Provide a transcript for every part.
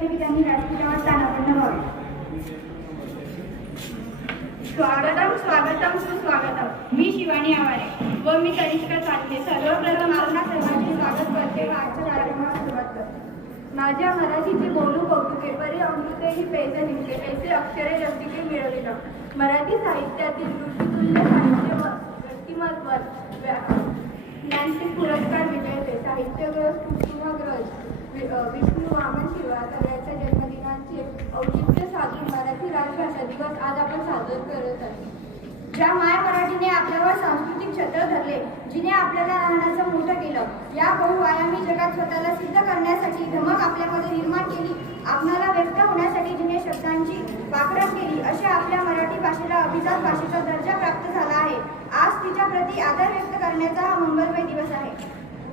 करते की त्यांनी व्यासपीठावर स्थानापन्न व्हावे. स्वागतम स्वागतम सुस्वागतम. मी शिवानी आवारे व मी कनिष्का चाटले सर्वप्रथम आपणा सर्वांचे स्वागत करते व आजच्या कार्यक्रमाला सुरुवात करते. माझ्या मराठीचे बोलू कौतुके परी अमृते ही पैसे निघते पैसे अक्षरे जगतिके मिळविला. मराठी साहित्यातील ऋषितुल्य साहित्य व्यक्तिमत्व ज्ञानपीठ पुरस्कार विजेते साहित्यग्रज कुसुमाग्रज विष्णू वामन शिरवाडकर यांच्या जन्मदिनाचे औचित्य साधून मराठी राजभाषा दिवस आज आपण साजरा करत आहे. ज्या माय मराठीने आपल्यावर सांस्कृतिक छत्र धरले, जिने आपल्याला लहानाचं मोठं केलं, या बहुआयामी जगात स्वतःला सिद्ध करण्यासाठी धमक आपल्यामध्ये निर्माण केली, आपणाला व्यक्त होण्यासाठी जिने शब्दांची वाकरट केली, अशा आपल्या मराठी भाषेला अभिजात भाषेचा दर्जा प्राप्त झाला आहे. आज तिच्या प्रति आदर व्यक्त करण्याचा हा मंगलमय दिवस आहे.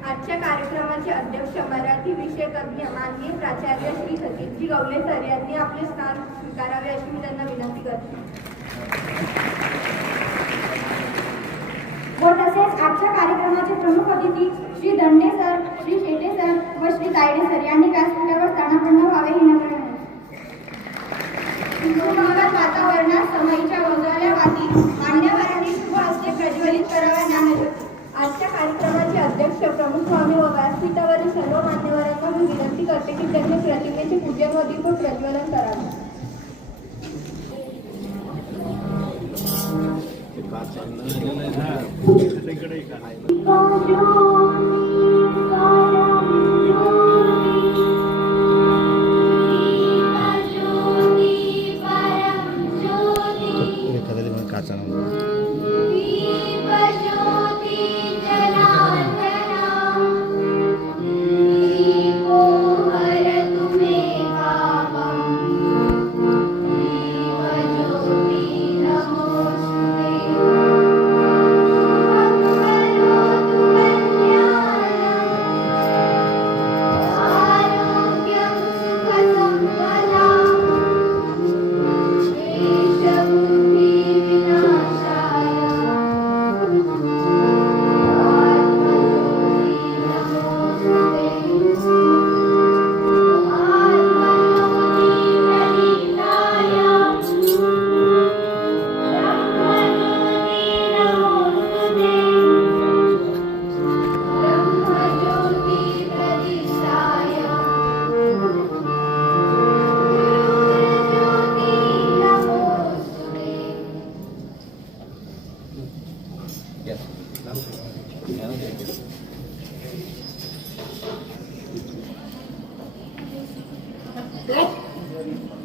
आजच्या कार्यक्रमाचे अध्यक्ष मराठी विषय तज्ज्ञ माननीय प्राचार्य श्री सतीशजी गवले सर यांनी आपले स्थान स्वीकारावे अशी मी त्यांना विनंती करते. व तसेच आजच्या कार्यक्रमाचे प्रमुख अतिथी श्री दंडे सर, श्री शेटे सर व श्री तायडे सर यांनी व्यासपीठावर स्थानापन्न व्हावे ही नम्र विनंती. सुसंगत वातावरणात समईच्या गोंधळल्या वाती मान्यवरांनी शुभ हस्ते प्रज्वलित कराव्या ज्ञानज्योती. आजच्या कार्यक्रमाचे अध्यक्ष प्रमुख स्वामी व व्यासपीठावरील सर्व मान्यवरांना मी विनंती करते की त्यांनी प्रतिमेचे पूजन व दीप प्रज्वलन करावे.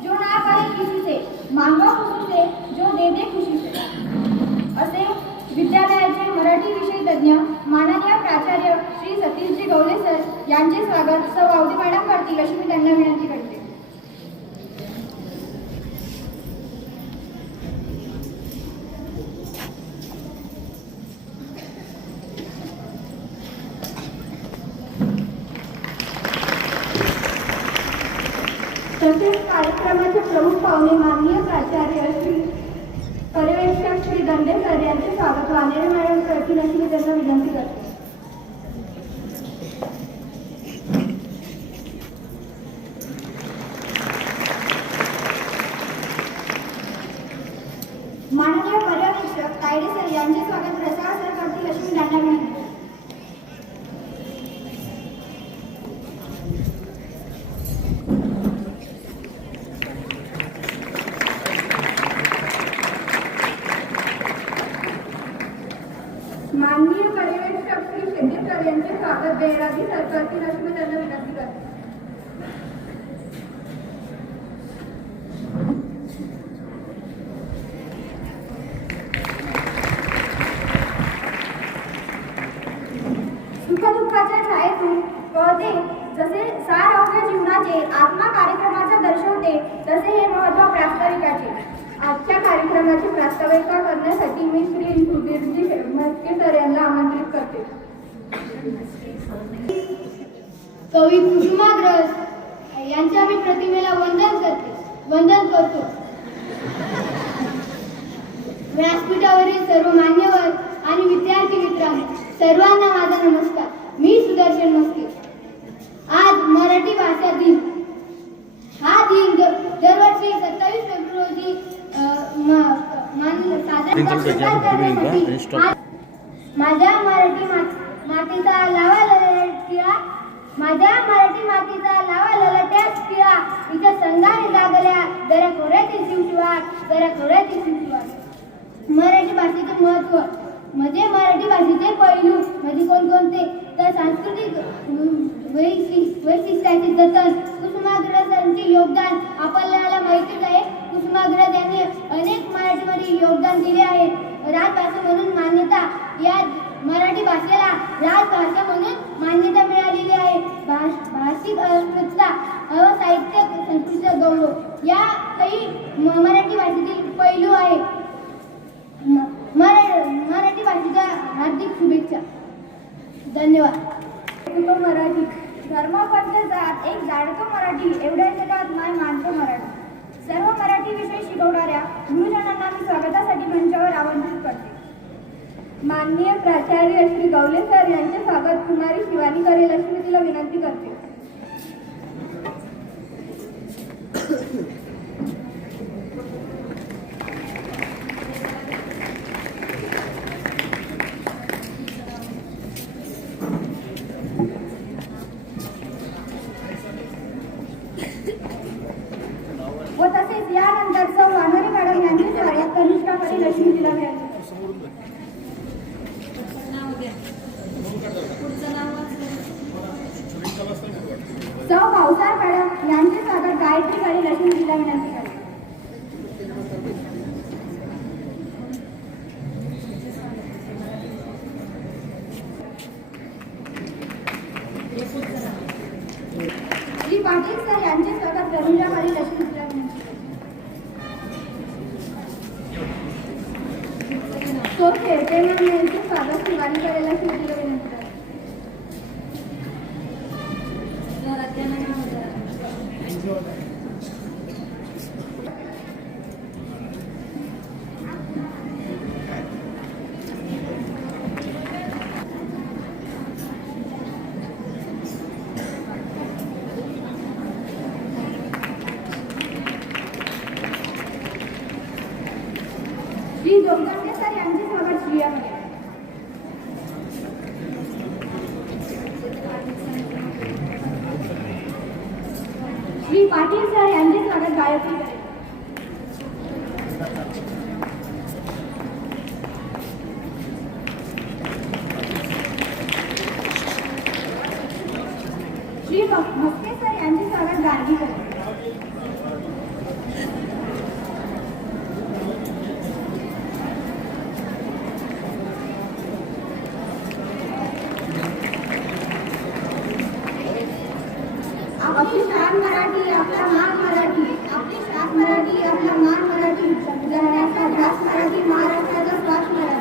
जो ना करे किसी से मांगा खुशी से जो दे दे खुशी से असे विद्यालयाचे मराठी विषय तज्ज्ञ माननीय प्राचार्य श्री सतीशजी गवले सर यांचे स्वागत सौ अवधी मॅडम करतील अशी मी त्यांना विनंती करते. तसेच कार्यक्रमाचे प्रमुख पाहुणे माननीय प्राचार्य श्री पर्यवेक्षक श्री दंडे सर यांचे स्वागत वानेरे मॅडम करतील अशी मी त्यांना विनंती करते. माननीय पर्यवेक्षक तायडे सर यांचे स्वागत रसाळ सर करतील अशी मी त्यांना विनंती करते. माननीय पर्यवेक्षक श्री शेतीकर यांचे स्वागत बेराजी सर करतील अशी मी त्यांना विनंती करते. सुखदुःखाच्या छायेतून कळते जसे सार अवघ्या जीवनाचे आत्मा कार्यक्रमाचा दर्शवते तसे हे महत्त्व प्रास्ताविकाचे. आजच्या कार्यक्रमाची प्रास्ताविका करण्यासाठी मी श्री सुधीरजी म्हस्के सर यांना आमंत्रित करते. कवी कुसुमाग्रज यांच्या मी प्रतिमेला वंदन करतो. व्यासपीठावरील सर्व मान्यवर आणि विद्यार्थी मित्रांनो सर्वांना माझा नमस्कार. मी सुदर्शन म्हस्के. आज मराठी भाषा दिन माझ्या मराठी मातीचा लावा ललटिया, माझ्या मराठी मातीचा लावा ललट्याच टिळा, इथं संघाने लागल्या जरा खोऱ्यातील शिवशिवा, जरा खोऱ्यातील शिवशिवा. मराठी भाषेचे महत्त्व म्हणजे मराठी भाषेचे पैलू म्हणजे कोणकोणते तर सांस्कृतिक वैशिष्ट्याचे जतन. कुसुमाग्रजांचे योगदान आपल्याला माहितीच आहे. कुसुमाग्रज यांनी अनेक मराठीमध्ये योगदान दिले आहे. राजभाषा म्हणून मान्यता, या मराठी भाषेला राजभाषा म्हणून मान्यता मिळालेली आहे. भाषिक अस्मिता व साहित्य संस्कृतीचा गौरव या काही मराठी भाषेतील पैलू आहे. मराठी भाषेच्या हार्दिक शुभेच्छा. धन्यवाद. मराठी धर्म पंथ जात एक जाणतो मराठी, एवढ्या जगात माय मानतो मराठी. सर्व मराठी विषय शिकवणाऱ्या गुरुजनांना मी स्वागतासाठी मंचावर आमंत्रित करते. माननीय प्राचार्य श्री गवले सर यांचे स्वागत कुमारी शिवानी करेल अशी मी तिला विनंती करते. व तसेच यानंतर सौ वानरे मॅडम यांचे स्वागत कनिष्ठा करेल अशी मी तिला विनंती करते. सौ भाऊसाहेब मॅडम यांचे स्वागत गायत्री करेल अशी मी तिला विनंती करते. श्री पाटील सर यांचे स्वागत करूया करेल अशी मी तिला विनंती करते. तो खेळते यांचे स्वागत शिवानी करेल अशी मी तिला विनंती करते. श्री जोगदंडे सर यांचे स्वागत श्रिया करेल. श्री पाटील सर यांचे स्वागत गायत्री करेल. श्री मस्के सर यांचे स्वागत गार्गी करेल. आपली शान मराठी आपला मान मराठी, आपली शान मराठी आपला मान मराठी, जगण्याचा ध्यास मराठी, महाराष्ट्राचा श्वास मराठी.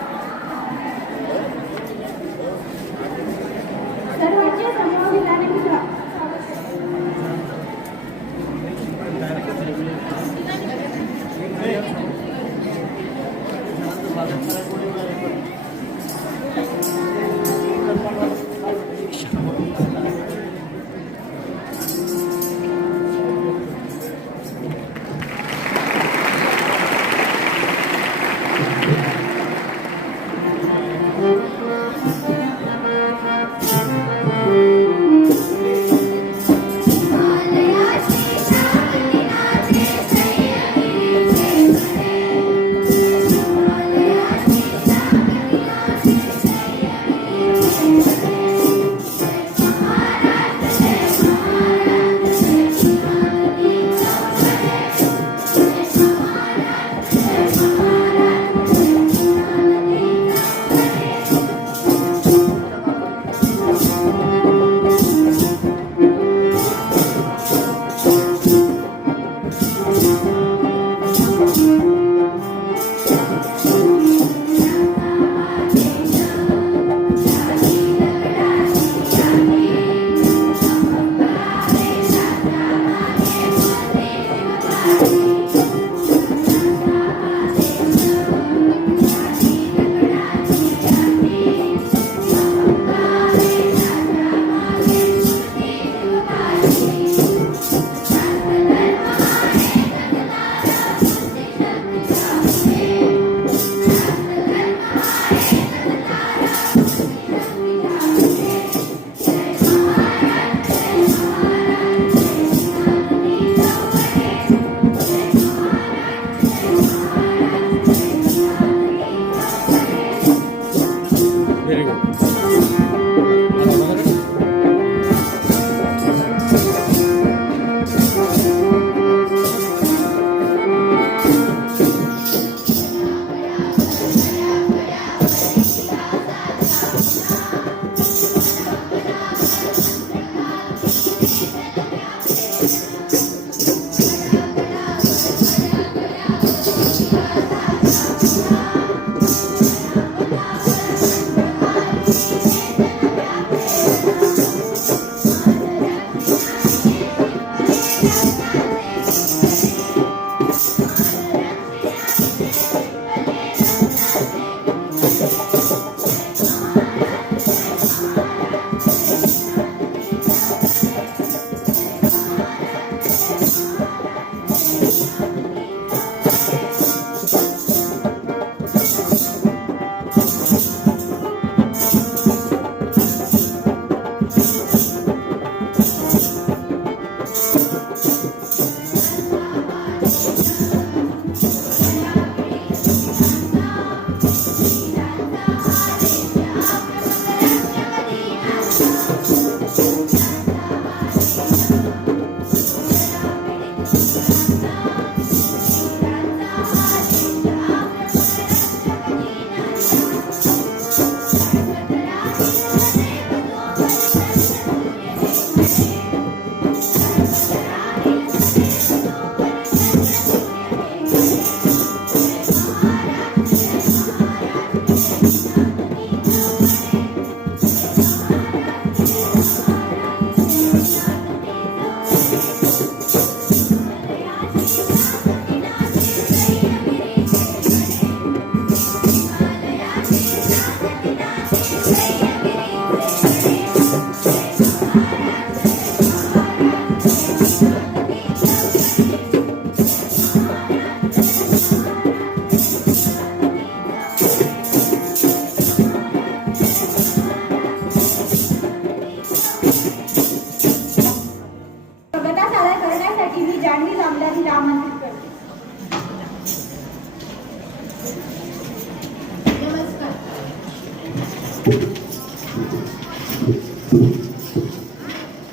सर्वांचे समोर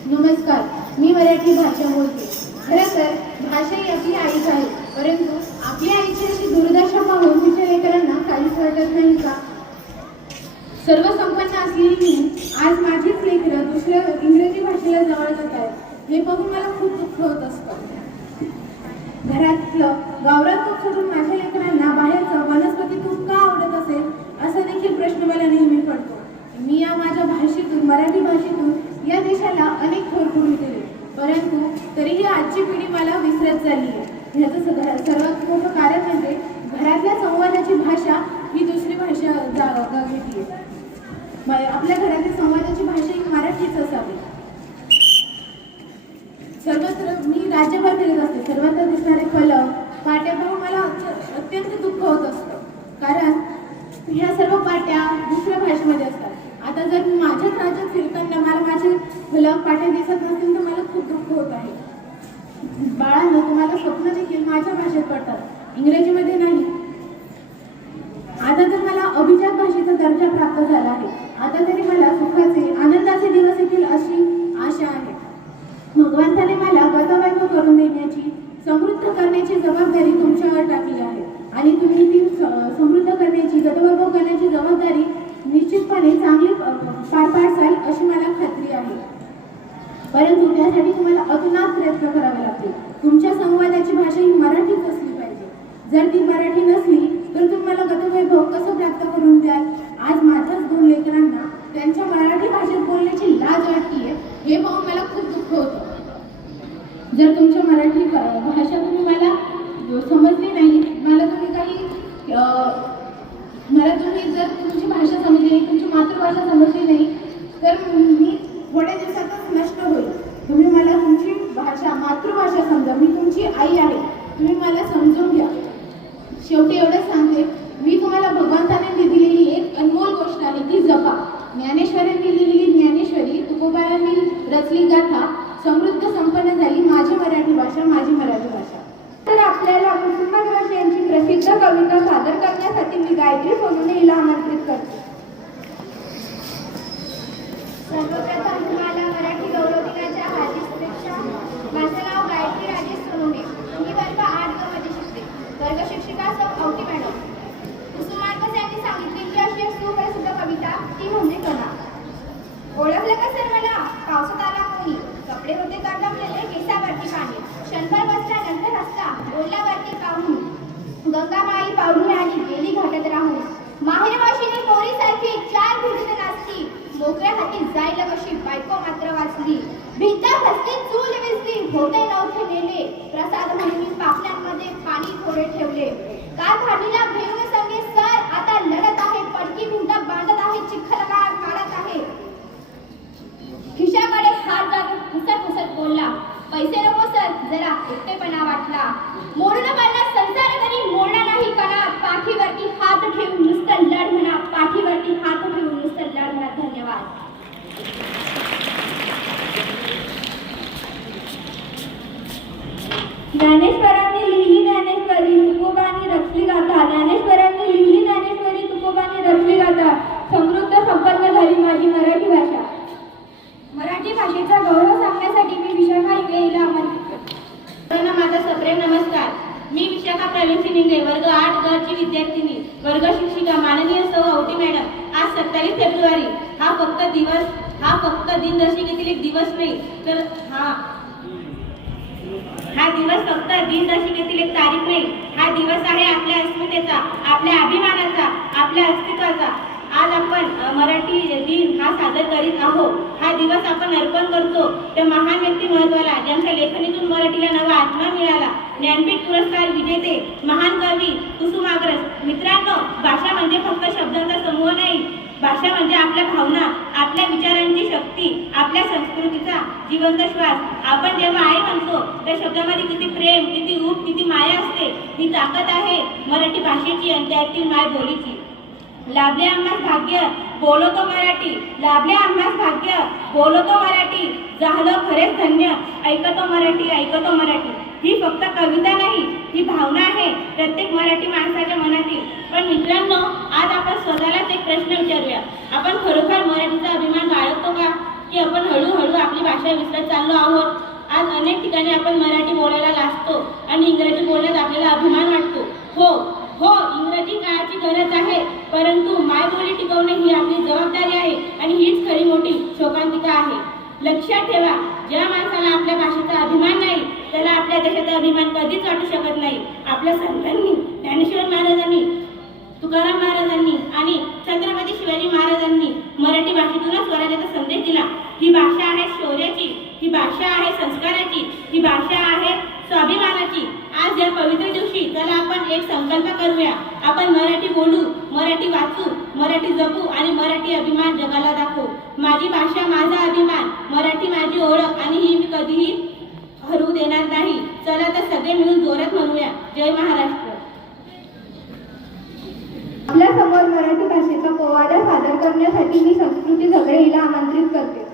नमस्कार, मी मराठी भाषा बोलते. खरं तर भाषा ही आपली आईच आहे, परंतु आपली आईची अशी दुर्दशा पाहून तिच्या लेकरांना काहीच वाटत नाही का? सर्व संपन्न असलेली मी आज माझीच लेकरं दुसऱ्या इंग्रजी भाषेला जवळ जात आहेत हे बघून मला खूप दुःख होत असतं. घरातलं गावरान तूप सोडून माझ्या लेकरांना बाहेरचं वनस्पती तूप का आवडत असेल असा देखील प्रश्न मला नेहमी पडतो. मी या माझ्या भाषेतून मराठी भाषेतून या देशाला अनेक थोर करून दिले, परंतु तरीही आजची पिढी मला विसरत चालली आहे. ह्याचं सर्वात मोठं कारण म्हणजे घरातल्या संवादाची भाषा ही दुसरी भाषा घेतली आहे. आपल्या घरातल्या संवादाची भाषा ही मराठीच असावी. सर्वत्र मी राज्यभर फिरत असते, सर्वत्र दिसणारे फलक पाट्या पाहून मला अत्यंत दुःख होत असतं, कारण ह्या सर्व पाट्या दुसऱ्या भाषेमध्ये असतात. आता जर माझ्याच राज्यात फिरताना मला माझे फलक पाट्या दिसत नसतील तर मला खूप दुःख होत आहे. बाळांनो, तुम्हाला स्वप्न देखील माझ्या भाषेत पडतात, इंग्रजीमध्ये नाही. आता तर मला अभिजात भाषेचा दर्जा प्राप्त झाला आहे. आता तरी मला सुखाचे आनंदाचे दिवस येतील अशी आशा आहे. भगवंताने मला गतवैभव करून देण्याची समृद्ध करण्याची जबाबदारी तुमच्यावर टाकली आहे आणि तुम्ही ती समृद्ध करण्याची गतवैभव करण्याची जबाबदारी निश्चितपणे चांगली पार पाडसाल अशी मला खात्री आहे. परंतु त्यासाठी तुम्हाला अतुनात प्रयत्न करावे लागतील. तुमच्या संवादाची भाषा ही मराठीच असली पाहिजे. जर ती मराठी नसली तर तुम्हाला गतवैभव कसं प्राप्त करून द्याल? आज माझ्याच दोन लेकरांना त्यांच्या मराठी भाषेत बोलण्याची लाज वाटते हे पाहून मला खूप दुःख होतं. जर तुमच्या मराठी भाषा तुम्ही मला समजली नाही, मला तुम्ही जर तुमची भाषा समजली नाही, तुमची मातृभाषा समजली नाही तर मी थोड्या दिवसातच नष्ट होईल. तुम्ही मला तुमची भाषा मातृभाषा समजा. मी तुमची आई आहे, तुम्ही मला समजून घ्या. शेवटी एवढंच सांगते, मी तुम्हाला भगवंताने दिलेली एक अनमोल गोष्ट आहे ती जपा. ज्ञानेश्वरांनी लिहिलेली ज्ञानेश्वरी, तुकोबांनी रचली गाथा समृद्ध संपन्न झाली माझी मराठी भाषा, माझी मराठी भाषा. तर आपल्याला कुसुमाग्रज यांची प्रसिद्ध कविता सादर करण्यासाठी मी गायत्री सोनूने हिला आमंत्रित करते. सर्वप्रथम तुम्हाला मराठी गौरव दिनाच्या हार्दिक शुभेच्छा. माझं नाव गायत्री राजेश सोनूने. मी वर्ग 8 ग मध्ये शिकते. वर्ग शिक्षिका सौ औटी मॅडम. कुसुमाग्रज यांनी सांगितलेली अशी एक सुप्रसिद्ध कविता ती म्हणजे कणा. ओळखलं का सर मला? पावसात आला कोणी, कपडे होते कडकलेले, केसावरती पाणी, क्षणभर बसल्यानंतर असता बोलल्यावरती पाहून, गंगाबाई पावली आली गेली घाटत राहून, माहेरवाशिनी मोरीसारखी 4 भिंतीत नाचली, मोकळ्या हाती जायला कशी बायको मात्र वाचली, भिंता खचली चूल विजली, होते नव्हते नेले, प्रसाद म्हणून पापण्यांमध्ये पाणी थोडे ठेवले, काल भाडीला घेऊन संगे सर आता लढत आहे, पडकी भिंत बांधत आहे, चिखलगार काढत आहे. खिशाकडे हात जाऊन पुसत बोलला, पैसे नको सर, जरा एकटेपणा वाटला, मोडून पडला संसार तरी मोडला नाही कणा, पाठीवरती हात ठेवून नुसतं लढ म्हणा, पाठीवरती हात ठेवून नुसतं लढ म्हणा. धन्यवाद. ज्ञानेश्वरांनी लिहिली ज्ञानेश्वरी, तुकोबांनी रचली गाथा. ज्ञानेश्वरांनी लिहिली ज्ञानेश्वरी, तुकोबांनी रचली गाथा समृद्ध संपन्न झाली माझी मराठी भाषा. मराठी भाषेचा गौरव सांगण्यासाठी मी विशाखा इंगळे हिला आमंत्रित करते. माझा सप्रेम नमस्कार. मी विशाखा प्रवीण सिंगे, वर्ग 8 ग ची विद्यार्थिनी, वर्ग शिक्षिका माननीय सौ औटी मॅडम. आज 27 फेब्रुवारी हा फक्त दिनदर्शिकेतील एक दिवस नाही, तर हा दिवस फक्त दिनदर्शिकेतील एक तारीख नाही. हा दिवस आहे आपल्या अस्मितेचा, आपल्या अभिमानाचा, आपल्या अस्तित्वाचा. आज आपण मराठी दिन हा सादर करीत आहोत. हा दिवस आपण अर्पण करतो त्या महान व्यक्तिमत्वाला ज्यांच्या लेखणीतून मराठीला नवा आत्मा मिळाला. ज्ञानपीठ पुरस्कार विजेते महान कवी कुसुमाग्रज. मित्रांनो, भाषा म्हणजे फक्त शब्दांचा समूह नाही. भाषा म्हणजे आपल्या भावना, आपल्या विचारांची शक्ती, आपल्या संस्कृतीचा जिवंत श्वास. आपण जेव्हा आई म्हणतो त्या शब्दामध्ये किती प्रेम, किती रूप, किती माया असते. ही ताकद आहे मराठी भाषेची आणि त्यातील माय बोलीची. लाभले आम्हास भाग्य बोलतो मराठी, लाभले आम्हास भाग्य बोलतो मराठी, झालं खरेच धन्य ऐकतो मराठी, ऐकतो मराठी. ही फक्त कविता नाही, ही भावना आहे प्रत्येक मराठी माणसाच्या मनातील. पण मित्रांनो, आज आपण स्वतःलाच एक प्रश्न विचारूया. आपण खरोखर मराठीचा अभिमान बाळगतो का, की आपण हळूहळू आपली भाषा विसरत चाललो आहोत? आज अनेक ठिकाणी आपण मराठी बोलायला लाजतो आणि इंग्रजी बोलण्यात आपल्याला अभिमान वाटतो. हो, इंग्रजी काळाची गरज आहे, परंतु मायबोली टिकवणे ही आपली जबाबदारी आहे आणि हीच खरी मोठी शोकांतिका आहे. लक्षात ठेवा, ज्या माणसाला आपल्या भाषेचा अभिमान नाही त्याला आपल्या देशाचा अभिमान कधीच वाटू शकत नाही. आपल्या संतांनी, ज्ञानेश्वर महाराजांनी, तुकाराम महाराजांनी आणि छत्रपती शिवाजी महाराजांनी मराठी भाषेतूनच स्वराज्याचा संदेश दिला. ही भाषा आहे शौर्याची, ही भाषा आहे संस्काराची, ही भाषा आहे स्वाभिमानाची. आज या पवित्र दिवशी चला आपण एक संकल्प करूया. आपण मराठी बोलू, मराठी वाचू, मराठी जपू आणि मराठी अभिमान जगाला दाखवू. माझी भाषा माझा अभिमान, मराठी माझी ओळख आणि ही मी कधीही हरवू देणार नाही. चला तर सगळे मिळून जोरात म्हणूया, जय महाराष्ट्र. आपल्या समोर मराठी भाषेचा पोवाडा सादर करण्यासाठी मी संस्कृती झगडे हिला आमंत्रित करते.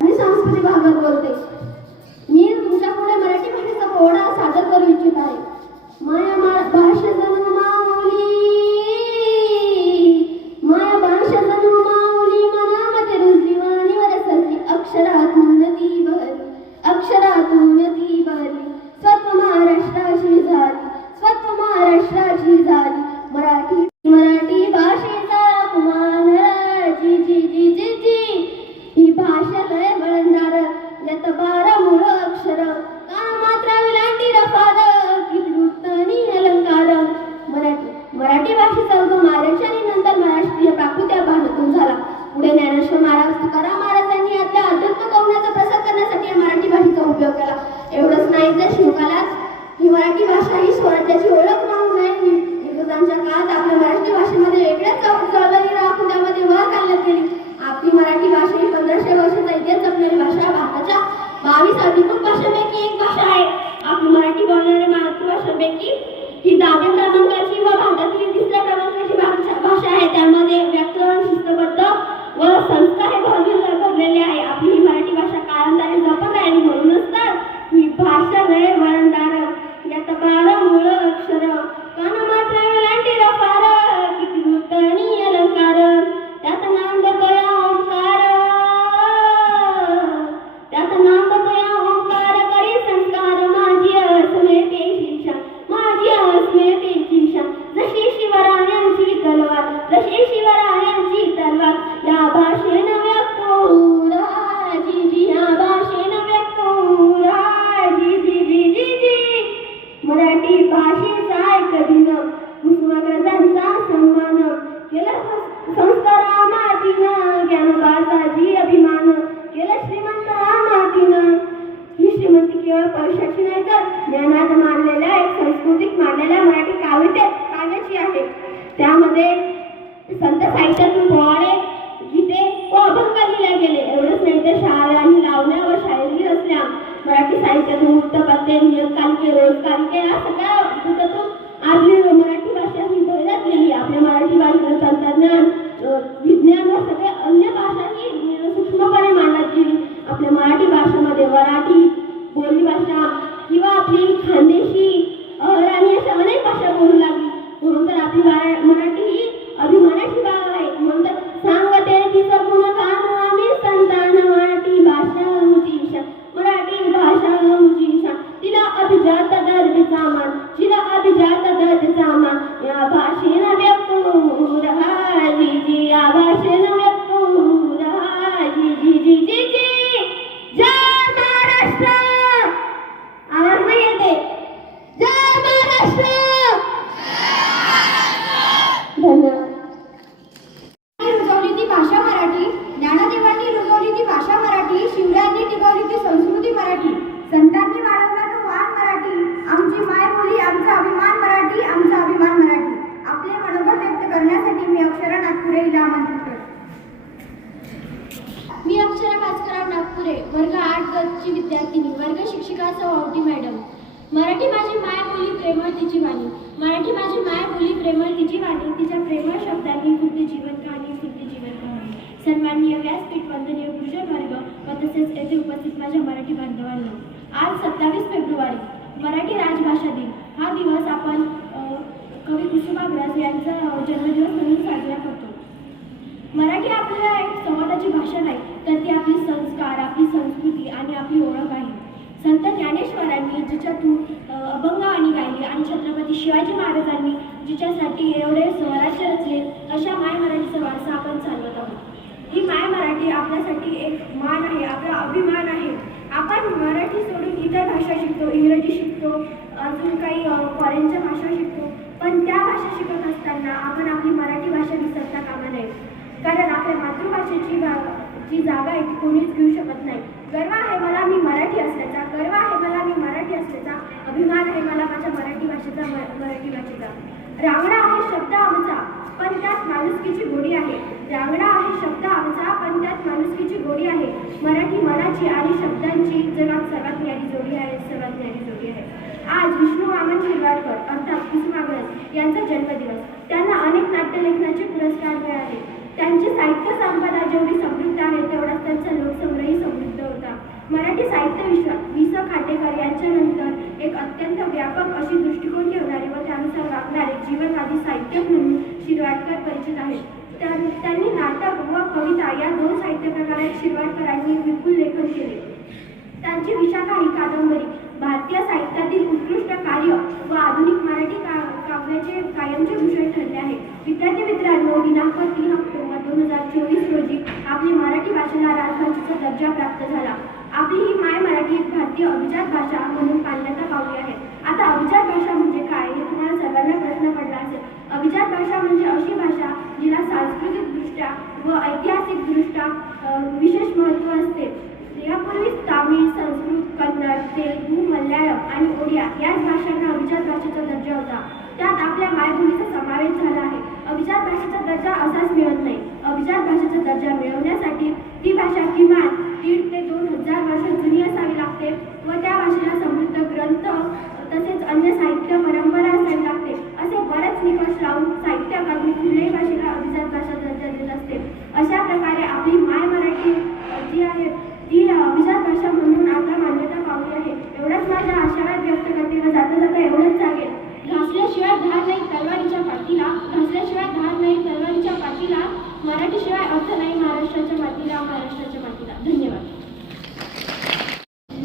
मी संस्कृती भागवत बोलते. मी तुमच्या पुढे मराठी भाषेचा पोवाडा सादर करू इच्छित आहे. माया भाषा जणू माऊली, माया भाषा जणू माऊली, मनामध्ये रुजली वाणीवर सजली, अक्षरातून ती बहरली, अक्षरातून ती बहरली. स्वत महाराष्ट्राची झाली, स्वत महाराष्ट्राची झाली. मराठी भाषेचा अपमान, जी जी जी जी जी. ही भाषा लय वळणदार, यात 12 मूळ अक्षर, का मात्रा विलांटी रफाद, किती अलंकार. मराठी भाषेचा उगम महाराष्ट्र आणि नंतर महाराष्ट्रीय प्राकृत या भाषेतून झाला. पुढे ज्ञानेश्वर महाराज, तुकाराम महाराजांनी आपल्या अध्यात्म कवनाचा प्रसार करण्यासाठी या मराठी भाषेचा उपयोग केला. एवढंच नाही तर शिवकालात ही मराठी भाषा ही स्वराज्याची ओळख म्हणून नाही. युगांच्या काळात आपल्या मराठी भाषेमध्ये वेगळ्याच चळवळी राखून त्यामध्ये वर घालण्यात गेली. आपली मराठी भाषा ही 1500 वर्षाचा इतिहास जपणारी भाषा, भारताच्या 22 अधिकृत भाषांपैकी एक भाषा आहे. आपली मराठी बोलणाऱ्या मातृभाषांपैकी ही 10व्या क्रमांकाची व भारतातील 3ऱ्या क्रमांकाची भाषा आहे. त्यामध्ये व्याकरण, शिस्तबद्ध व संस्कार हे भरलेले आहे. आपली ही मराठी भाषा काळांतराने जपत राहिली. म्हणूनच तर ही भाषा लय वळणदार, यात 12 मूळ अक्षर, कान मात्र वेलांटी रफार, किती नूतनी अलंकार. त्यात नांदतोया ओंकार, त्यात नांदतोया ओंकार, करी संस्कार माझी अस्मितेची शान, माझी अस्मितेची शान. जशी शिवरायांची तलवार, जशी शिवरायांची तलवार, या भाषेनं व्यक्त होऊ राजी जी, या भाषेनं व्यक्त होऊ राजी जी जी जी जी. मराठी भाषेचा ऐकदीनं कुसुमाग्रजांचा सन्मान केला, संस्कारा मातीनं ज्ञानोबाचा अभिमान केला, श्रीमंत मातीनं. ही श्रीमंती केवळ पैशाची नाही तर ज्ञानात मानलेल्या एक सांस्कृतिक मानलेल्या मराठी काव्याची आहे. त्यामध्ये संत साहित्यातून पोवाडे, गीते व अभंग लिहिले गेले. एवढंच नाही तर शाळा आणि लावण्या व शायरी रचल्या. मराठी साहित्यातून वृत्तपत्रे, नियतकालिके, रोजकालिके या सगळ्या पुस्तकातून आपली मराठी भाषा ही भरत गेली. आपल्या मराठी भाषेचं तंत्रज्ञान, विज्ञान व सगळे अन्य भाषाही सूक्ष्मपणे मांडत गेली. आपल्या मराठी भाषेमध्ये मराठी बोलीभाषा किंवा आपली खानदेशी, अहिराणी अशा अनेक भाषा बोलू लागली. म्हणून तर आपली मराठी ही अभिमानाची बाब आहे. म्हणून तर सांगते तिचं गुणगान आम्ही संतान, मराठी भाषा उंची शान, मराठी भाषा उंची शान. तिला अभिजात दर्जाचा मान, तिला अभिजात दर्जाचा मान. या भाषेनं व्यक्त होऊ रहा जी जी, या भाषेनं व्यक्त होऊ रहा जी जी जी जी जी. जय महाराष्ट्र. आवाज नाही येते. जय महाराष्ट्र. धन्यवाद. रुजवली ती भाषा मराठी, ज्ञानदेवांनी रुजवली ती भाषा मराठी, शिवरायांनी टिकवली ती संस्कृती मराठी, संतांनी वाढवला तो वाण मराठी. आमची मायबोली, आमचा अभिमान मराठी, आमचा अभिमान मराठी. आपले मनोगत व्यक्त करण्यासाठी मी अक्षरा नागपुरे हिला आमंत्रित करते. मी अक्षरा भास्करराव नागपुरे, वर्ग 8 ची विद्यार्थिनी, वर्ग शिक्षिका सौ मॅडम. मराठी माझी मायबोली, प्रेमळ तिची वाणी. मराठी माझी मायबोली, प्रेमळ तिची वाणी. तिच्या प्रेमळ शब्दांनी फुलते जीवन कहाणी, फुलते जीवन कहाणी. सन्माननीय व्यासपीठ, वंदनीय गुरुजन वर्ग व तसेच येथे उपस्थित माझ्या मराठी बांधवांनो, आज 27 फेब्रुवारी मराठी राजभाषा दिन. हा दिवस आपण कवी कुसुमाग्रज यांचा जन्मदिवस म्हणून साजरा करतो. मराठी आपल्याला एक संवादाची भाषा नाही, तर ती आपली संस्कार, आपली संस्कृती आणि आपली ओळख आहे. संत ज्ञानेश्वरांनी जिच्यातून अभंगवाणी गायली आणि छत्रपती शिवाजी महाराजांनी जिच्यासाठी एवढे स्वराज्य रचले, अशा माय मराठीचा वारसा आपण चालवत आहोत. ही माय मराठी आपल्यासाठी एक मान आहे, आपला अभिमान आहे. आपण मराठी सोडून इतर भाषा शिकतो, इंग्रजी शिकतो, अजून काही फॉरेनच्या भाषा शिकतो, पण त्या भाषा शिकत असताना आपण आपली मराठी भाषा विसरता कामा नये. कारण आपल्या मातृभाषेची जी जागा आहे ती कोणीच घेऊ शकत नाही. गर्व आहे मला मी मराठी असल्याचा, गर्व आहे मला मी मराठी असल्याचा, अभिमान आहे मला माझ्या मराठी भाषेचा, मराठी भाषेचा. रांगडा आहे शब्द आमचा, पण त्यात माणुसकीची गोडी आहे. रांगडा आहे शब्द आमचा, पण त्यात माणुसकीची गोडी आहे. मराठी मनाची आणि शब्दांची जगात सर्वात न्यारी जोडी आहे, सर्वात न्यारी जोडी आहे. आज विष्णू वामन शिरवाडकर अर्थात कुसुमाग्रज यांचा जन्मदिवस. त्यांना अनेक नाट्यलेखनाचे पुरस्कार मिळाले. त्यांची साहित्य संपदा जेवढी समृद्ध आहे, तेवढाच त्यांचा लोकसंग्रहही समृद्ध होता. मराठी साहित्य विश्वात वि. स. खांडेकर यांच्यानंतर एक अत्यंत व्यापक अशी दृष्टिकोन ठेवणारे व त्यानुसार वागणारे जीवनवादी साहित्यक म्हणून शिरवाडकर परिचित आहेत. त्यांनी नाटक व कविता या दोन साहित्य प्रकारात शिरवाडकरांनी विपुल लेखन केले. त्यांची विशाखा ही कादंबरी भारतीय साहित्यातील उत्कृष्ट कार्य व आधुनिक मराठी काव्याचे कायमचे भूषण ठरले आहे. विद्यार्थी मित्रांनो, दिनांक 3 ऑक्टोबर 2024 रोजी आपली मराठी भाषेला राजभाषेचा दर्जा प्राप्त झाला. आपली ही माय मराठी एक भारतीय अभिजात भाषा म्हणून मान्यता पावली आहे. आता अभिजात भाषा म्हणजे काय हे तुम्हाला सर्वांना प्रश्न पडला असेल. अभिजात भाषा म्हणजे अशी भाषा जिला सांस्कृतिकदृष्ट्या व ऐतिहासिकदृष्ट्या विशेष महत्त्व असते. यापूर्वी तामिळ, संस्कृत, कन्नड, तेलुगू, मल्याळम आणि ओडिया याच भाषांना अभिजात भाषेचा दर्जा होता. त्यात आपल्या मायबोलीचा समावेश झाला आहे. अभिजात भाषेचा दर्जा असाच मिळत नाही. अभिजात भाषेचा दर्जा मिळवण्यासाठी ती भाषा किमान 1,500 ते 2,000 वर्ष जुनी असावी लागते व त्या भाषेला समृद्ध ग्रंथ तसेच अन्य साहित्य परंपरा असावी लागते. असे बरेच निकष लावून साहित्य अकादमी कुठल्याही भाषेला अभिजात भाषा दर्जा देत असते. अशा प्रकारे आपली माय मराठी जी आहे ती अभिजात भाषा म्हणून आता मान्यता पावली आहे. एवढंच माझा आशावाद व्यक्त करते व जाता जाता एवढंच सांगेन, घासल्याशिवाय धार नाही तलवारीच्या पाठीला, घासल्याशिवाय धार नाही तलवारीच्या पाठीला, मराठीशिवाय अर्थ नाही महाराष्ट्राच्या मातीला, महाराष्ट्राच्या मातीला. धन्यवाद.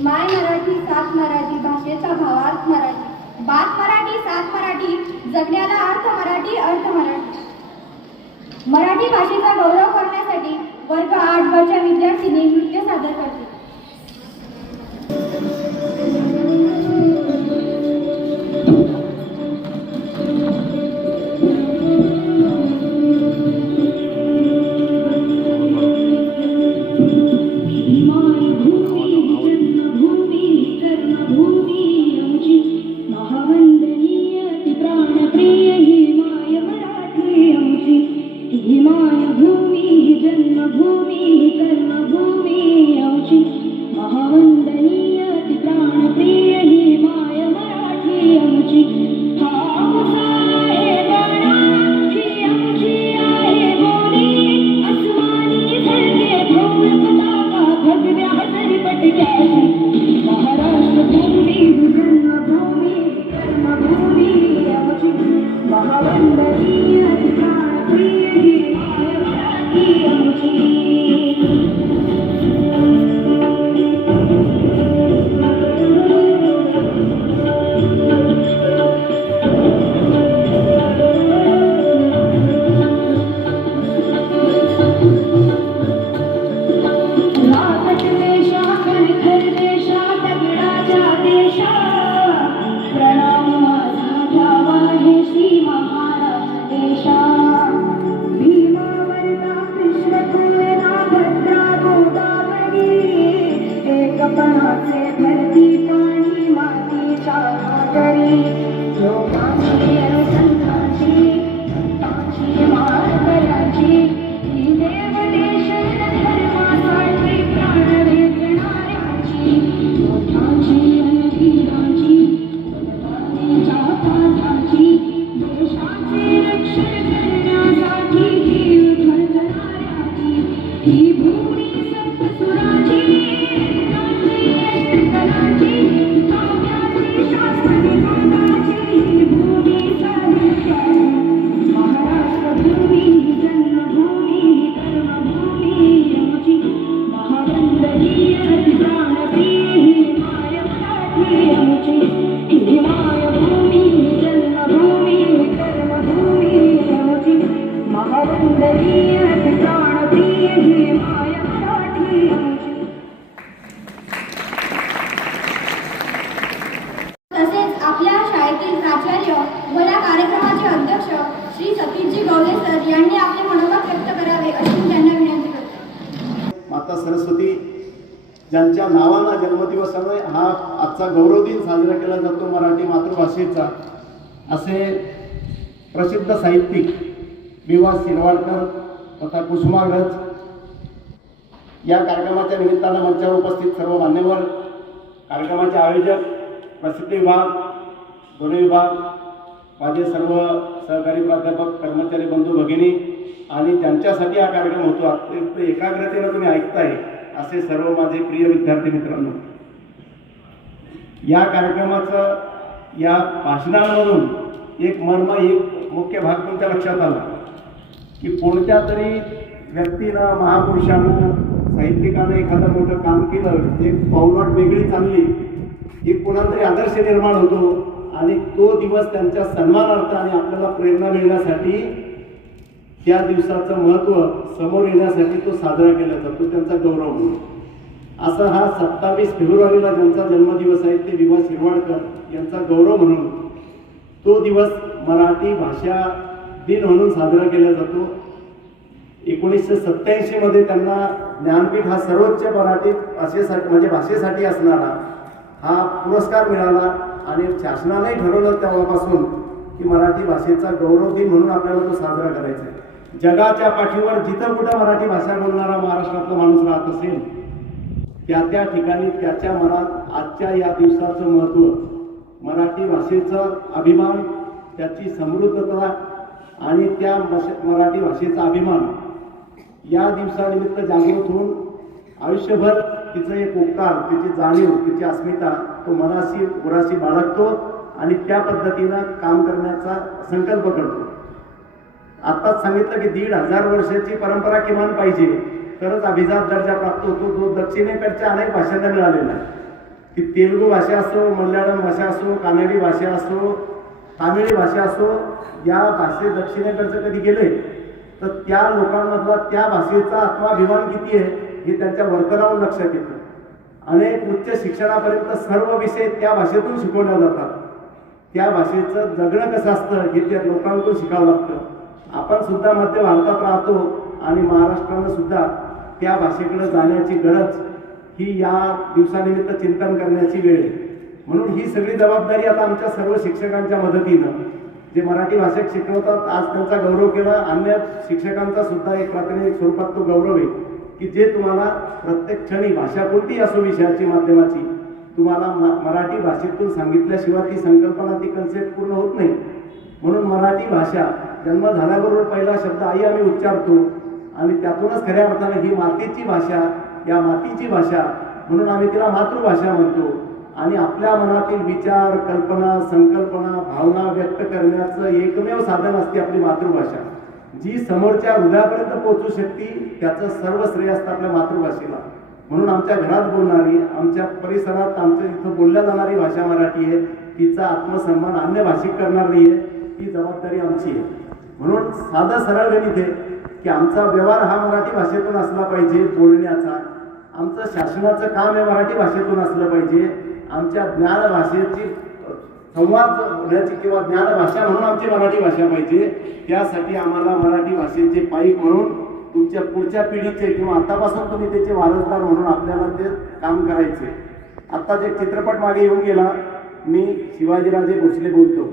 माय मराठी सात मराठी, भाषेचा भावार्थ मराठी, बात मराठी सात मराठी, जगण्याला अर्थ मराठी, अर्थ मराठी. मराठी भाषेचा गौरव करण्यासाठी वर्ग 8 ब च्या विद्यार्थिनी नृत्य सादर करतील. महावंदनीय ती प्राणप्रिय शाळेतील प्राचार्य व या कार्यक्रमाचे अध्यक्ष श्री सतीशजी गवले सर यांनी आपले मनोगत व्यक्त करावे अशी मी त्यांना विनंती करते. माता सरस्वती ज्यांच्या नावानं जन्मदिवस आहे हा आजचा गौरव दिन साजरा केला जातो मराठी मातृभाषेचा, असे प्रसिद्ध साहित्यिक विवा शिरवाडकर तथा कुसुमाग्रज या कार्यक्रमाच्या निमित्तानं मंचावर उपस्थित सर्व मान्यवर, कार्यक्रमाचे आयोजक, प्रसिद्धी विभाग, दोन्ही विभाग, माझे सर्व सहकारी प्राध्यापक, कर्मचारी बंधू भगिनी आणि ज्यांच्यासाठी हा कार्यक्रम होतो अत्यंत एकाग्रतेनं तुम्ही ऐकताय असे सर्व माझे प्रिय विद्यार्थी मित्रांनो, या कार्यक्रमाचं या भाषणांमधून एक मर्म, एक मुख्य भाग तुमच्या लक्षात आला की कोणत्या तरी व्यक्तीनं, महापुरुषानं, साहित्यिकानं एखादं मोठं काम केलं, एक पावलवाट वेगळी चालली, एक कोणाला तरी आदर्श निर्माण होतो आणि तो दिवस त्यांच्या सन्मानार्थ आणि आपल्याला प्रेरणा मिळण्यासाठी त्या दिवसाचं महत्त्व समोर येण्यासाठी तो साजरा केला जातो, त्यांचा गौरव म्हणून. असा हा 27 फेब्रुवारीला ज्यांचा जन्मदिवस आहे ते विवा शिरवाडकर यांचा गौरव म्हणून तो दिवस मराठी भाषा दिन म्हणून साजरा केला जातो. 1987 मध्ये त्यांना ज्ञानपीठ हा सर्वोच्च मराठी भाषेसाठी म्हणजे भाषेसाठी असणारा हा पुरस्कार मिळाला आणि शासनानेही ठरवलं तेव्हापासून की मराठी भाषेचा गौरव दिन म्हणून आपल्याला तो साजरा करायचा आहे. जगाच्या पाठीवर जिथं कुठं मराठी भाषा बोलणारा महाराष्ट्रातला माणूस राहत असेल त्या त्या ठिकाणी त्याच्या मनात आजच्या या दिवसाचं महत्त्व, मराठी भाषेचं अभिमान, त्याची समृद्धता आणि त्या मराठी भाषेचा अभिमान या दिवसानिमित्त जागृत होऊन आयुष्यभर तिचं एक उपकार, तिची जाणीव, तिची अस्मिता तो मनाशी उराशी बाळगतो आणि त्या पद्धतीनं काम करण्याचा संकल्प करतो. आत्ताच सांगितलं की 1500 वर्षाची परंपरा किमान पाहिजे तरच अभिजात दर्जा प्राप्त होतो, जो दक्षिणेकडच्या अनेक भाषांना मिळालेला आहे. ती तेलुगू भाषा असो, मल्याळम भाषा असो, कानडी भाषा असो, तामिळी भाषा असो, या भाषे दक्षिणेकडचं कधी गेले तर त्या लोकांमधला त्या भाषेचा आत्माभिमान किती आहे हे त्यांच्या वर्तनावरून लक्षात येतं. अनेक उच्च शिक्षणापर्यंत सर्व विषय त्या भाषेतून शिकवल्या जातात. त्या भाषेचं जगणं कसं असतं हे त्या लोकांकडून शिकावं लागतं. आपण सुद्धा मध्य भारतात राहतो आणि महाराष्ट्रानं सुद्धा त्या भाषेकडे जाण्याची गरज ही या दिवसानिमित्त चिंतन करण्याची वेळ आहे. म्हणून ही सगळी जबाबदारी आता आमच्या सर्व शिक्षकांच्या मदतीनं, जे मराठी भाषेत शिकवतात आज त्यांचा गौरव केला, अन्य शिक्षकांचा सुद्धा एक प्रातिनिधिक स्वरूपात तो गौरव आहे की जे तुम्हाला प्रत्येक क्षणी भाषा कोणती असो विषयाची, माध्यमाची, तुम्हाला मराठी भाषेतून सांगितल्याशिवाय ती संकल्पना, ती कन्सेप्ट पूर्ण होत नाही. म्हणून मराठी भाषा जन्म झाल्याबरोबर पहिला शब्द आई आम्ही उच्चारतो आणि त्यातूनच खऱ्या अर्थाने ही मातीची भाषा, या मातीची भाषा म्हणून आम्ही तिला मातृभाषा म्हणतो. आणि आपल्या मनातील विचार, कल्पना, संकल्पना, भावना व्यक्त करण्याचं एकमेव साधन असते आपली मातृभाषा, जी समोरच्या हृदयापर्यंत पोहोचू शकते. त्याचं सर्व श्रेय असतं आपल्या मातृभाषेला. म्हणून आमच्या घरात बोलणारी, आमच्या परिसरात आमच्या इथं बोलल्या जाणारी भाषा मराठी आहे. तिचा आत्मसन्मान अन्य भाषिक करणार नाही आहे, ही जबाबदारी आमची आहे. म्हणून साधं सरळ गणित आहे की आमचा व्यवहार हा मराठी भाषेतून असला पाहिजे बोलण्याचा. आमचं शासनाचं काम हे मराठी भाषेतून असलं पाहिजे. आमच्या ज्ञान भाषेची संवाद होण्याची किंवा ज्ञान भाषा म्हणून आमची मराठी भाषा पाहिजे. त्यासाठी आम्हाला मराठी भाषेचे पाईक म्हणून तुमच्या पुढच्या पिढीचे किंवा आतापासून तुम्ही त्याचे वारसदार म्हणून आपल्याला ते काम करायचे. आत्ताच एक चित्रपट मागे येऊन गेला, मी शिवाजीराजे भोसले बोलतो.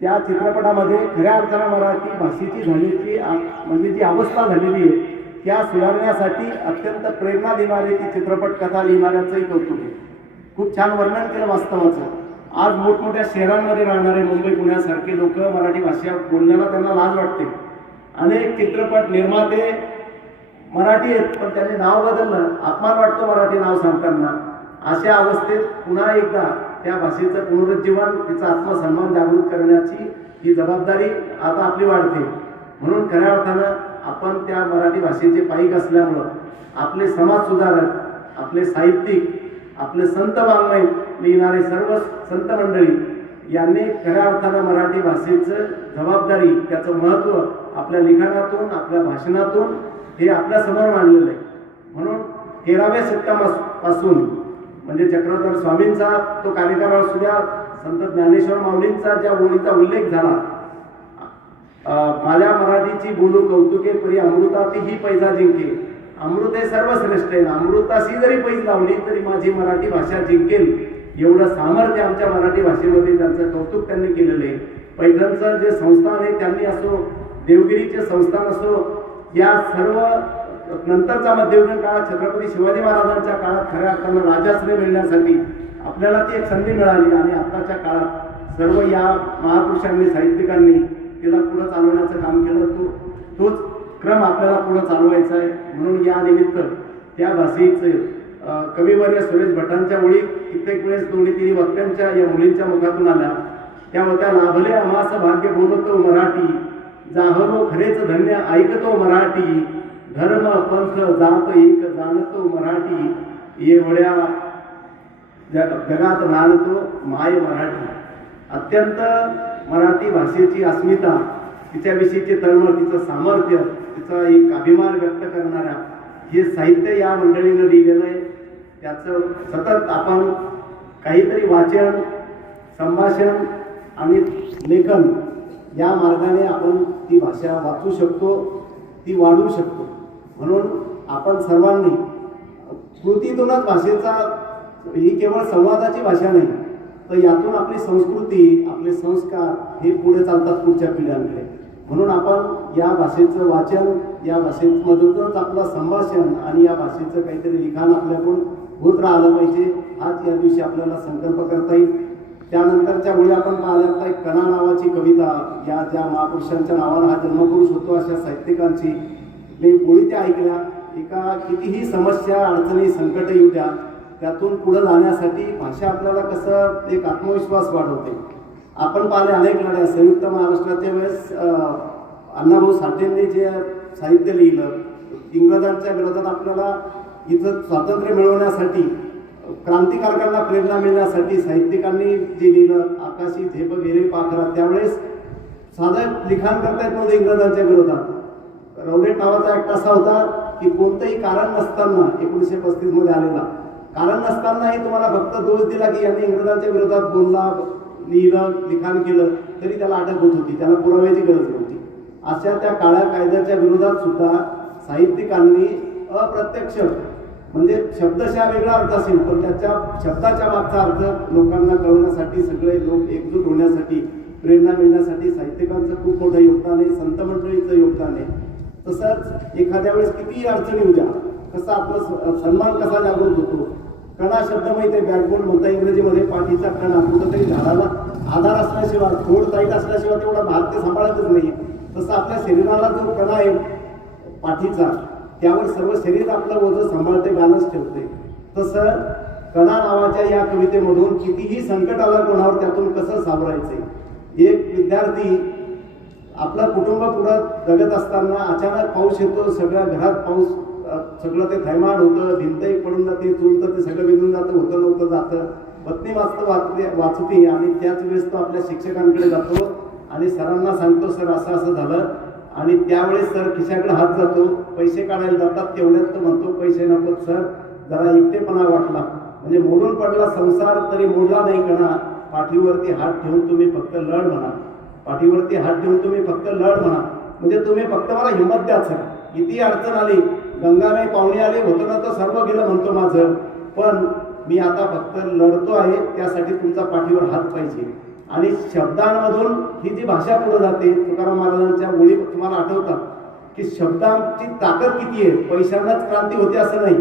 त्या चित्रपटामध्ये खऱ्या अर्थानं मराठी भाषेची झालेली म्हणजे जी अवस्था झालेली आहे त्या सुधारण्यासाठी अत्यंत प्रेरणा देणारी ती चित्रपट कथा लिहिणाऱ्याचंही कौतुक आहे. खूप छान वर्णन केलं वास्तवाचं. आज मोठमोठ्या शहरांमध्ये राहणारे मुंबई पुण्यासारखे लोक मराठी भाषा बोलण्याला त्यांना लाज वाटते. अनेक चित्रपट निर्माते मराठी आहेत पण त्यांनी नाव बदललं, अपमान वाटतो मराठी नाव सांगताना. अशा अवस्थेत पुन्हा एकदा त्या भाषेचं पुनरुज्जीवन, तिचा आत्मसन्मान जागृत करण्याची ही जबाबदारी आता आपली वाढते. म्हणून खऱ्या अर्थानं आपण त्या मराठी भाषेचे पाईक असल्यामुळं आपले समाज सुधारक, आपले साहित्यिक, आपले संत वाङ्मय लिहिणारे सर्व संत मंडळी यांनी खऱ्या अर्थानं मराठी भाषेचं जबाबदारी, त्याचं महत्त्व आपल्या लिखाणातून, आपल्या भाषणातून हे आपल्या समोर मांडलेलं आहे. म्हणून 13व्या शतकापासून म्हणजे चक्रधर स्वामींचा तो कार्यकाळ असू द्या, संत ज्ञानेश्वर माऊलींचा ज्या ओळीचा उल्लेख झाला, माझ्या मराठीची बोलू कौतुके परी अमृताती ही पैजा जिंके. अमृत हे सर्वश्रेष्ठ आहे. अमृताशी जरी पैज लावली तरी माझी मराठी भाषा जिंकेल, एवढं सामर्थ्य आमच्या मराठी भाषेमध्ये त्यांचं कौतुक त्यांनी केलेलं आहे. पैठणचं जे संस्थान आहे त्यांनी असो, देवगिरीचे संस्थान असो, या सर्व नंतरचा मध्ययुगीन काळात छत्रपती शिवाजी महाराजांच्या काळात खऱ्या अर्थानं राजाश्रय मिळण्यासाठी आपल्याला ती एक संधी मिळाली. आणि आताच्या काळात सर्व या महापुरुषांनी, साहित्यिकांनी तिला पुढं चालवण्याचं काम केलं. तोच क्रम आपल्याला पुढं चालवायचा आहे. म्हणून या निमित्त त्या भाषेचं कविवर्य सुरेश भटांच्या ओळी कित्येक वेळेस दोन्ही तिन्ही वक्त्यांच्या या मुलींच्या मुखातून आल्या. त्या होत्या, लाभले आम्हास भाग्य बोलतो मराठी, जाहरो खरेच धन्य ऐकतो मराठी, धर्म पंथ जात एक जाणतो मराठी, एवढ्या जगात नांदतो माय मराठी. अत्यंत मराठी भाषेची अस्मिता, तिच्याविषयीची तळमळ, तिचं सामर्थ्य, तिचा एक अभिमान व्यक्त करणाऱ्या हे साहित्य या मंडळीनं लिहिलेलं आहे. त्याचं सतत आपण काहीतरी वाचन, संभाषण आणि लेखन या मार्गाने आपण ती भाषा वाचू शकतो, ती वाढवू शकतो. म्हणून आपण सर्वांनी कृतीतूनच भाषेचा, ही केवळ संवादाची भाषा नाही, तर यातून आपली संस्कृती, आपले संस्कार हे पुढे चालतात पुढच्या पिढ्यांकडे. म्हणून आपण या भाषेचं वाचन, या भाषेमधूनच आपलं संभाषण आणि या भाषेचं काहीतरी लिखाण आपल्याकडून होत राहिलं पाहिजे. हाच या दिवशी आपल्याला संकल्प करता येईल. त्यानंतरच्या वेळी आपण पाहिलं तर एक कणा नावाची कविता, या ज्या महापुरुषांच्या नावानं हा जन्मपुरुष होतो अशा साहित्यिकांची मी ओळी त्या ऐकल्या. एका कितीही समस्या, अडचणी, संकट येऊ द्या, त्यातून पुढे जाण्यासाठी भाषा आपल्याला कसं एक आत्मविश्वास वाढवते. आपण पाहिले अनेक लढ्या, संयुक्त महाराष्ट्राच्या वेळेस अण्णाभाऊ साठेंनी जे साहित्य लिहिलं, इंग्रजांच्या विरोधात आपल्याला इथं स्वातंत्र्य मिळवण्यासाठी, क्रांतिकारकांना प्रेरणा मिळण्यासाठी साहित्यिकांनी जे लिहिलं, आकाशी झेप गेले पाखरा, त्यावेळेस साधं लिखाण करता येत नव्हतं इंग्रजांच्या विरोधात. रौलेट नावाचा एक असा होता की कोणतंही कारण नसताना, 1935 मध्ये आलेला, कारण नसतानाही तुम्हाला फक्त दोष दिला की यांनी इंग्रजांच्या विरोधात बोलला, लिहिलं, लिखाण केलं, तरी त्याला अटक होत होती, त्याला पुराव्याची गरज नव्हती. अशा त्या काळ्या कायद्याच्या विरोधात सुद्धा साहित्यिकांनी अप्रत्यक्ष, म्हणजे शब्दशः वेगळा अर्थ असेल पण त्याच्या शब्दाच्या मागचा अर्थ लोकांना कळवण्यासाठी, सगळे लोक एकजूट होण्यासाठी, प्रेरणा मिळण्यासाठी साहित्यिकांचं खूप मोठं योगदान आहे, संत मंडळीचं योगदान आहे. तसंच एखाद्या वेळेस कितीही अडचणी उद्या, कसा आपला सन्मान कसा जागृत होतो. कणा शब्द माहिती आहे, बॅकबोन म्हणता इंग्रजीमध्ये, पाठीचा कणा. कुठंतरी झाडाला आधार असल्याशिवाय, थोड टाईट असल्याशिवाय तेवढा भाग ते सांभाळतच नाही. तसं आपल्या शरीराला जो कणा आहे पाठीचा, त्यावर सर्व शरीर आपलं ओझं सांभाळते, बॅलन्स ठेवते. तसं कणा नावाच्या या कवितेमधून कितीही संकट आलं कोणावर, त्यातून कसं सावरायचं. एक विद्यार्थी आपलं कुटुंब पुढं जगत असताना अचानक पाऊस येतो, सगळ्या घरात पाऊस, सगळं ते थैमान होतं, भिंत एक पडून जाते, चुलतं ते सगळं विजून जातं, होतं नव्हतं जातं, पत्नी वाचते आणि त्याच वेळेस तो आपल्या शिक्षकांकडे जातो आणि सरांना सांगतो, सर असं असं झालं. आणि त्यावेळेस सर खिशाकडे हात जातो, पैसे काढायला जातात, तेवढ्यात तो म्हणतो, पैसे नको सर, जरा एकटेपणा वाटला. म्हणजे मोडून पडला संसार तरी मोडला नाही कणा, पाठीवरती हात ठेवून तुम्ही फक्त लढ म्हणा, पाठीवरती हात ठेवून तुम्ही फक्त लढ म्हणा. म्हणजे तुम्ही फक्त मला हिंमत द्या सर, किती अडचण आली, गंगाबाई पाहुणे आले, होतं ना तर सर्व गेलं म्हणतो माझं, पण मी आता फक्त लढतो आहे, त्यासाठी तुमचा पाठीवर हात पाहिजे. आणि शब्दांमधून ही जी भाषा पुढे जाते, तुकाराम महाराजांच्या ओळी तुम्हाला आठवतात की शब्दांची ताकद किती आहे. पैशांनाच क्रांती होते असं नाही,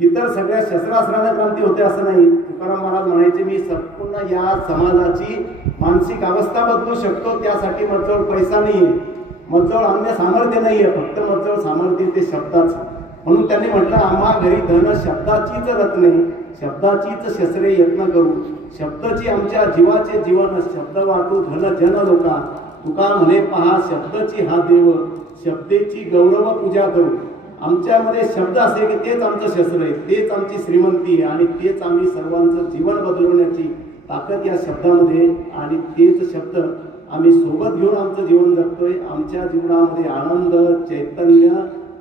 इतर सगळ्या शस्त्रास्त्रांना क्रांती होते असं नाही. तुकाराम महाराज म्हणायचे, मी संपूर्ण या समाजाची मानसिक अवस्था बदलू शकतो, त्यासाठी मजवळ पैसा नाही आहे, मजवळ अन्य सामर्थ्य नाही आहे, फक्त मजवळ सामर्थ्य ते शब्दाचं. म्हणून त्यांनी म्हटलं, आम्हा घरी धन शब्दाचीच रत्ने, शब्दाचीच शस्त्रे यत्न करू, शब्दाची आमच्या जीवाचे जीवन, शब्द वाटू धन जन लोका, तुका म्हणे पहा शब्दाची हा देव, शब्देची गौरव पूजा करू. आमच्यामध्ये शब्द असे की तेच आमचं शस्त्र आहे, तेच आमची श्रीमंती आहे आणि तेच आम्ही सर्वांचं जीवन बदलवण्याची ताकद या शब्दामध्ये, आणि तेच शब्द आम्ही सोबत घेऊन आमचं जीवन जगतोय. आमच्या जीवनामध्ये आनंद, चैतन्य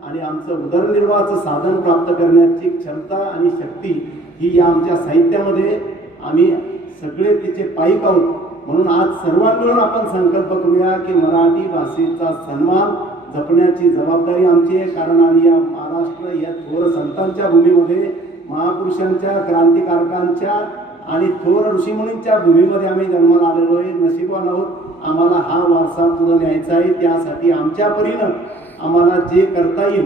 आणि आमचं उदरनिर्वाहाचं साधन प्राप्त करण्याची क्षमता आणि शक्ती ही या आमच्या साहित्यामध्ये आम्ही सगळे तिचे पाईक आहोत. म्हणून आज सर्वांनी मिळून आपण संकल्प करूया की मराठी भाषेचा सन्मान जपण्याची जबाबदारी आमची आहे. कारण आम्ही या महाराष्ट्र या थोर संतांच्या भूमीमध्ये, महापुरुषांच्या, क्रांतिकारकांच्या आणि थोर ऋषीमुनींच्या भूमीमध्ये आम्ही जन्माला आलेलो आहे. नशीबवान आहोत. आम्हाला हा वारसा पुढे न्यायचा आहे. त्यासाठी आमच्या परीनं आम्हाला जे करता येईल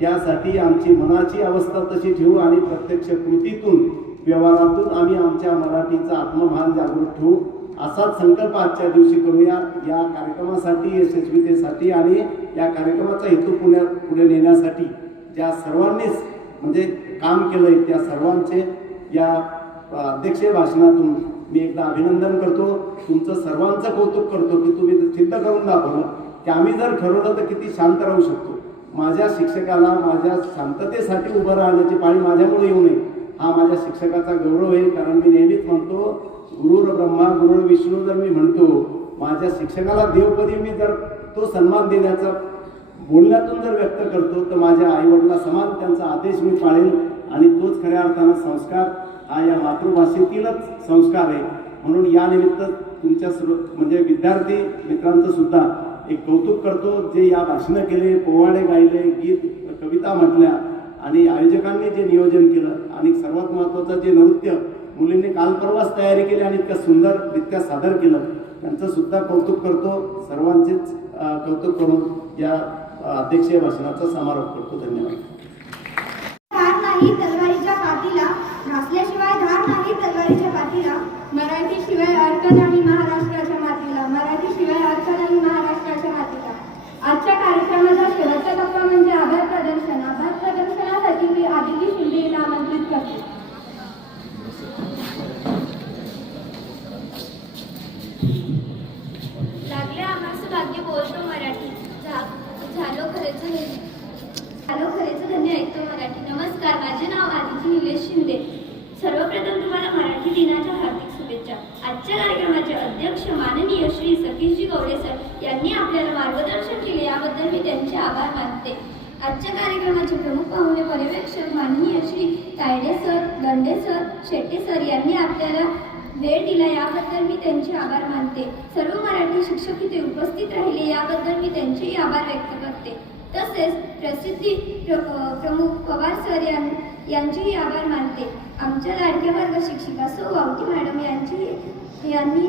त्यासाठी आमची मनाची अवस्था तशी ठेवू आणि प्रत्यक्ष कृतीतून, व्यवहारातून आम्ही आमच्या मराठीचा आत्मभान जागृत ठेवू. असाच संकल्प आजच्या दिवशी करूया. या कार्यक्रमासाठी, यशस्वीतेसाठी आणि या कार्यक्रमाचा हेतू पुढे नेण्यासाठी ज्या सर्वांनीच म्हणजे काम केलंय त्या सर्वांचे या अध्यक्षीय भाषणातून मी एकदा अभिनंदन करतो. तुमचं सर्वांचं कौतुक करतो की तुम्ही सिद्ध करून दाखवलं की आम्ही जर ठरवलं तर किती शांत राहू शकतो. माझ्या शिक्षकाला माझ्या शांततेसाठी उभं राहण्याची पाळी माझ्यामुळे येऊ नये हा माझ्या शिक्षकाचा गौरव आहे. कारण मी नेहमीच म्हणतो, गुरुर ब्रह्मा गुरुर विष्णू जर मी म्हणतो, माझ्या शिक्षकाला देवपदी मी जर तो सन्मान देण्याचा बोलण्यातून जर व्यक्त करतो तर माझ्या आईवडिला समान त्यांचा आदेश मी पाळेल. आणि तोच खऱ्या अर्थानं संस्कार हा या मातृभाषेतीलच संस्कार आहे. म्हणून या निमित्त तुमच्या सर्व म्हणजे विद्यार्थी मित्रांचं सुद्धा एक कौतुक करतो, जे या भाषणं केले, पोवाडे गायले, गीत कविता म्हटल्या आणि आयोजकांनी जे नियोजन केलं आणि सर्वात महत्त्वाचं जे नृत्य मुलींनी काल परवाच तयारी केली आणि इतकं सुंदररित्या सादर केलं, त्यांचं सुद्धा कौतुक करतो. सर्वांचेच कौतुक करून या अध्यक्षीय भाषणाचा समारोप करतो. धन्यवाद. धार नाही तलवारीच्या पाठीला, घासल्याशिवाय धार नाही तलवारीच्या पाठीला, मराठीशिवाय अर्थ नाही महाराष्ट्राच्या मातीला, मराठीशिवाय अर्थ नाही महाराष्ट्राच्या मातीला. आजच्या कार्यक्रमाचा शेवटचा टप्पा म्हणजे आभार प्रदर्शन. आभार प्रदर्शनासाठी मी आदिती शिंदे यांना आमंत्रित करते. लागले आम्हास भाग्य बोलतो मराठी, झालो खरेच धन्य ऐकतो मराठी. नमस्कार, माझे नाव आदिती निलेश शिंदे. सर्वप्रथम तुम्हाला मराठी दिनाच्या हार्दिक शुभेच्छा. आजच्या कार्यक्रमाचे अध्यक्ष माननीय श्री सतीशजी गवडे सर यांनी आपल्याला मार्गदर्शन केले, याबद्दल मी त्यांचे आभार मानते. आजच्या कार्यक्रमाचे प्रमुख पाहुणे पर्यवेक्षक माननीय Shri Tayde sir, Dande sir, Shette sir यांनी आपल्याला वेळ दिला, याबद्दल मी त्यांचे आभार मानते. सर्व मराठी शिक्षक इथे उपस्थित राहिले, याबद्दल मी त्यांचेही आभार व्यक्त करते. तसेच प्रमुख पवार सर यांचेही आभार मानते. आमच्या लाडक्या वर्ग शिक्षिका सौ वावटी मॅडम यांनी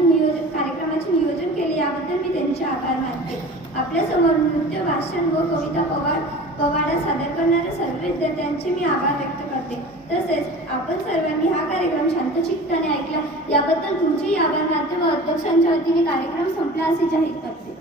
कार्यक्रमाचे नियोजन केले, याबद्दल मी त्यांचे आभार मानते. आपल्यासमोर नृत्य, भाषण व कविता पवाडा सादर करणाऱ्या सर्व विद्यार्थ्यांचे मी आभार व्यक्त करते. तसेच आपण सर्वांनी हा कार्यक्रम शांतचित्ताने ऐकला, याबद्दल तुमचेही आभार मानते व अध्यक्षांच्या वतीने कार्यक्रम संपला असे जाहीर करते.